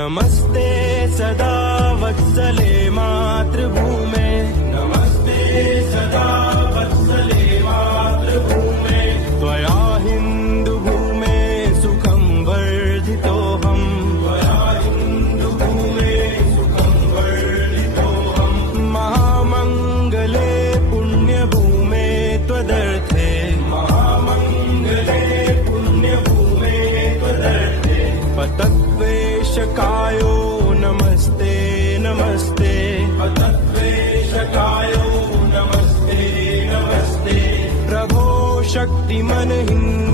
नमस्ते सदा वत्सले मातृभूमे, नमस्ते सदा वत्सले मातृभूमे, त्वया हिन्दुभूमे सुखं वर्धितोऽहम्, त्वया हिन्दुभूमे सुखं वर्धितोऽहम्, महामङ्गले पुण्यभूमे त्वदर्थे, महामङ्गले पुण्यभूमे त्वदर्थे, पतद्वेषकायो नमस्ते नमस्ते, पतद्वेषकायो नमस्ते नमस्ते, प्रभो शक्तिमन हिंद